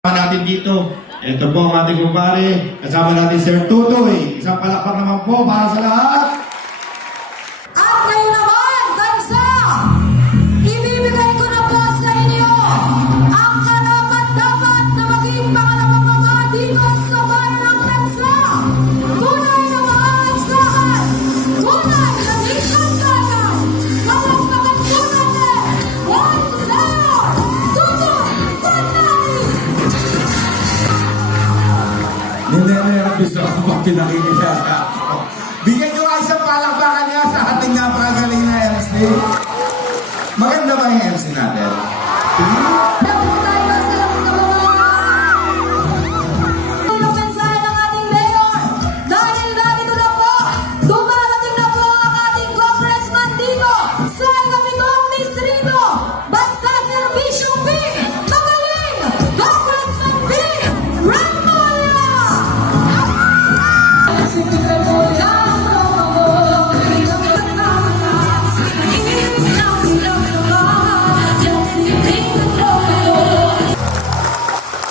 Kasama natin dito. Ito po ang ating kumpare. Kasama natin Sir Tutoy. Isang palakpak naman po para sa lahat. Na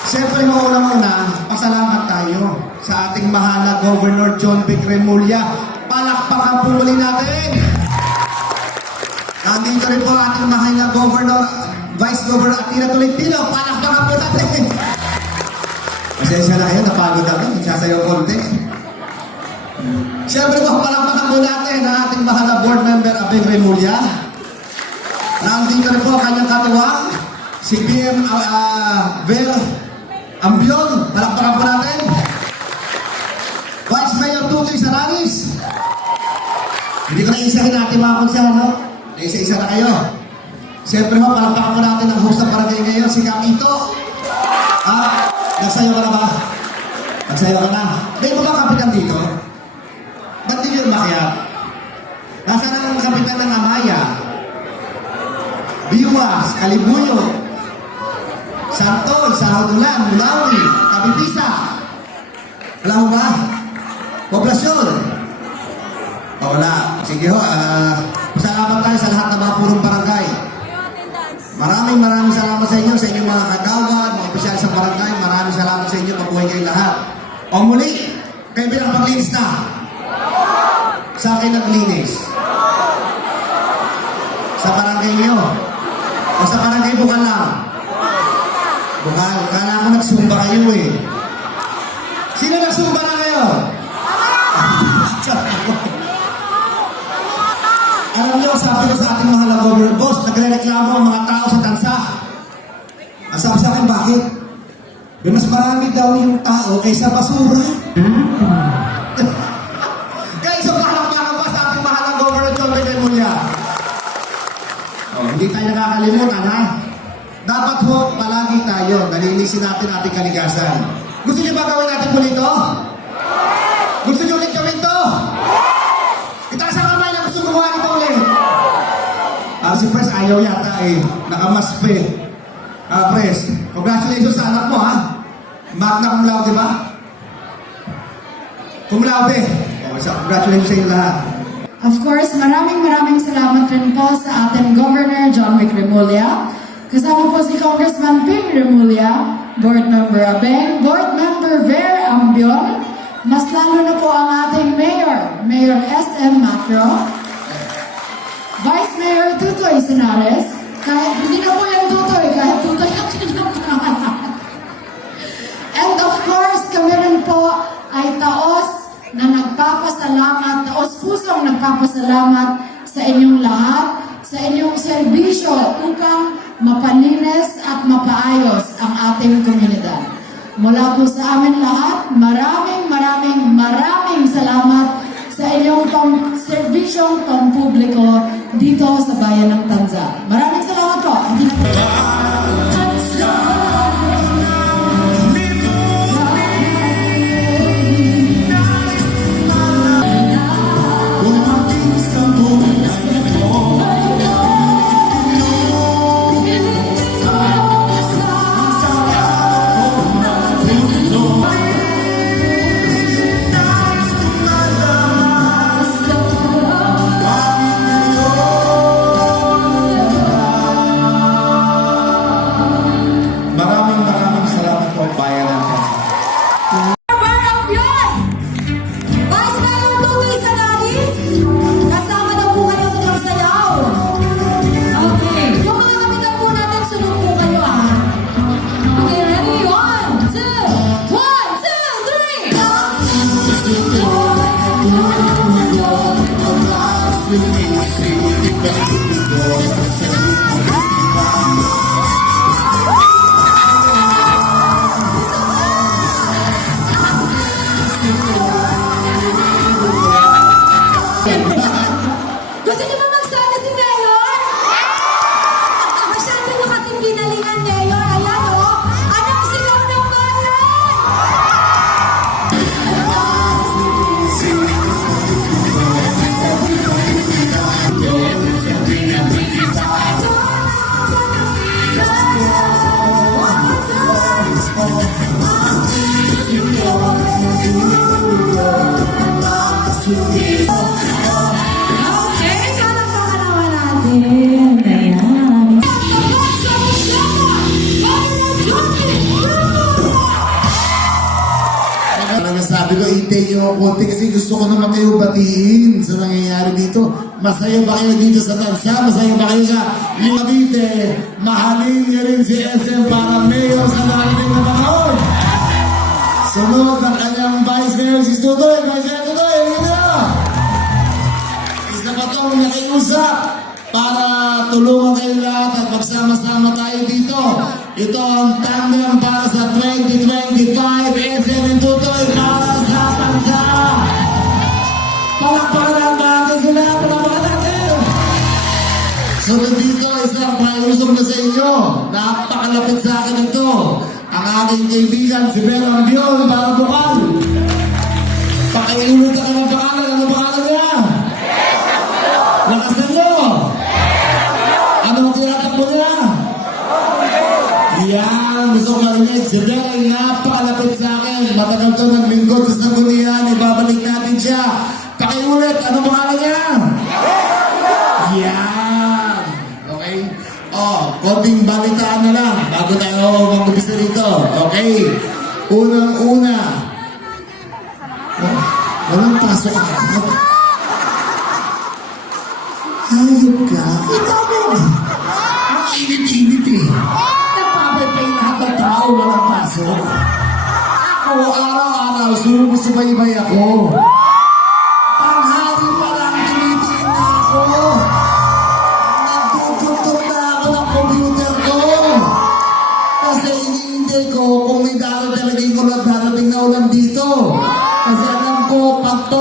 Siyempre, maunang-una, pasalamat tayo sa ating mahal na Governor John Vic Remulla. Palakpakan po muli natin! Nandito rin po ating mahal na Governor, Vice Governor Atina Tolentino. Palakpakan po natin! Pasensya na kayo, napagod ako. Nagsasayaw konti. Siyempre po, palakpakan po natin ang ating mahal na board member, Abing Remulla. Nandito rin po ang kanyang katuwang, si PM uh, uh, Ver Ambion. Palakpakan po natin. Vice Mayor Tutoy Saranis. Hindi ko naisahin natin mga konsehal, no? Naisa-isa na kayo. Siyempre mo, palakpakan po natin ang host ng barangay ngayon, si Kapito. Ah, nagsayo ka na ba? Nagsayo ka na. May ba ba kapitan dito? Ba't di yun makiyak? Nasaan ang kapitan ng Amaya? Biwas, Kalibuyo, Santol, Sahodulan, Mulawi, Kabipisa. Wala ho ba? Poblasyon. O wala. Sige ho, ah, salamat tayo sa lahat ng mga purong barangay. Maraming maraming salamat sa inyo, sa inyong mga kagawad, mga opisyal sa barangay. Maraming salamat sa inyo, mabuhay kayo lahat. O muli, kayo bilang paglinis na. Sa akin naglinis. Sa barangay niyo. O sa barangay Bukal lang. Bukal. Kala ko nagsumba kayo eh. Sino nagsumba na kayo? Alam niyo, sabi ko sa ating mahal na governor boss, nagre-reklamo ang mga tao sa tansa. Ang sabi sa akin, bakit? May mas marami daw yung tao kaysa basura. Kaya isang palakpakan pa sa ating mahal na governor John Remulla. Oh, hindi tayo nakakalimutan, ha? Dapat ho, palagi tayo, nalinisin natin ating kaligasan. Gusto niyo ba gawin natin po nito? Gusto niyo ulit gawin to? Itaas ang kamay na gusto gumawa nito ulit. Ah, si Pres ayaw yata eh. Nakamaspe. Ah, Pres, congratulations sa anak mo, ha? Magna cum laude, di ba? Cum laude. Oh, so congratulations sa inyo lahat. Of course, maraming maraming salamat rin po sa ating Governor John Vic Remulla. Kasama po si Congressman Ping Remulla, Board Member Abeng, Board Member Ver Ambion, mas lalo na po ang ating Mayor, Mayor SM Macro, Vice Mayor Tutoy Sinares, kahit hindi na po yung Tutoy, kahit Tutoy ang kinapangalan. And of course, kami rin po ay taos na nagpapasalamat, taos pusong nagpapasalamat sa inyong lahat, sa inyong serbisyo upang mapalinis at mapaayos ang ating komunidad. Mula po sa amin lahat, maraming maraming maraming salamat sa inyong pang serbisyong pampubliko dito sa bayan ng Tanza. Maraming salamat po. Hindi não sai desse melhor. Hinihintay niyo ako konti kasi gusto ko naman kayo batiin sa nangyayari dito. Masaya ba kayo dito sa Tansa? Masaya ba kayo sa Cavite? Mahalin niyo rin si SM para mayor sa darating na panahon. Sunod ng kanyang Vice Mayor si Tutoy. Vice Mayor Tutoy, halika na! Isa pa tong nakiusap para tulungan kayo lahat at magsama-sama tayo dito. Ito ang tandem para sa 2025 SM Tutoy Palakpakan natin sila, palakpakan natin. Sunod dito, isang pausok na sa inyo. Napakalapit sa akin ito. Ang aking kaibigan, si Bel Ambion, para bukal. Pakiulit ka ng pangalan. Ano pangalan niya? Lakasan nyo! Ano ang tinatakbo niya? Yan, gusto ko marinig. Si ay napakalapit sa akin. Matagal to ng lingkod sa sanggunian. Ibabalik natin siya. Pakiulit, ano pangalan niya? Yan. Okay? Oh, konting balitaan na lang bago tayo mag-umpisa rito. Okay? Unang-una. Oh, walang pasok ako. Hayop ka. Ikaw din. Ang init-init eh. Napapaypay lahat ng tao walang pasok. Ako, araw-araw, sumusubaybay ako. Panghari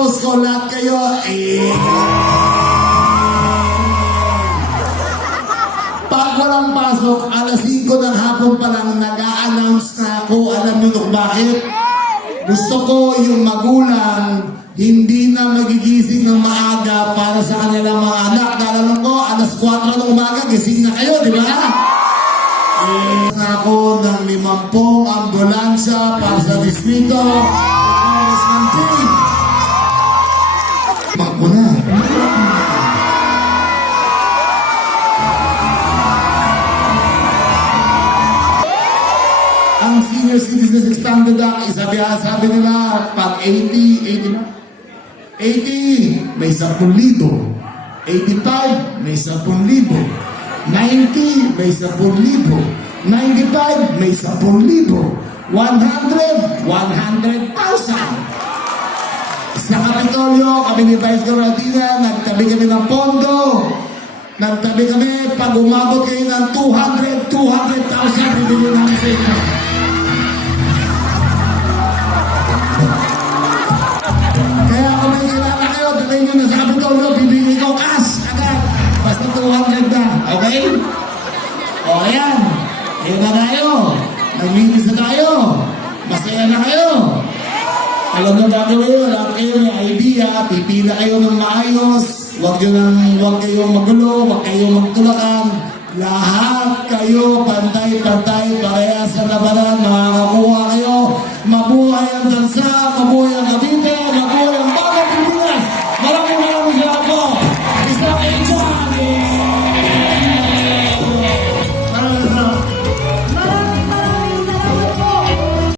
post ko lahat kayo, eh. Pag walang pasok, alas 5 ng hapon pa lang nag-a-announce na ako. Alam niyo kung bakit? Gusto ko yung magulang hindi na magigising ng maaga para sa kanilang mga anak. Naalala ko, alas 4 ng umaga, gising na kayo, di ba? Eh, ako ng limampung ambulansya para sa distrito. Congressman Ping. Citizens Standard Act, isabi, sabi nila, pag 80, 80 na? 80, may 10,000. 85, may 10,000. 90, may 10,000. 95, may 10,000. 100, 100,000. Sa Kapitolyo, kami ni Vice Goratina, nagtabi kami ng pondo. Nagtabi kami, pag umabot kayo ng 200, 200,000, bibili namin sa inyo. Dalhin nyo na sa Kapitolyo, bibigay ko cash agad. Basta 200 na, okay? O, ayan. Ayan na tayo. Naglinis na tayo. Masaya na kayo. Alam na gagawin kayo, lahat kayo may idea, pipila kayo ng maayos, huwag nyo nang, huwag kayong magulo, huwag kayong magtulakan. Lahat kayo pantay-pantay, parehas sa labanan, makakakuha kayo. Mabuhay ang dansa, mabuhay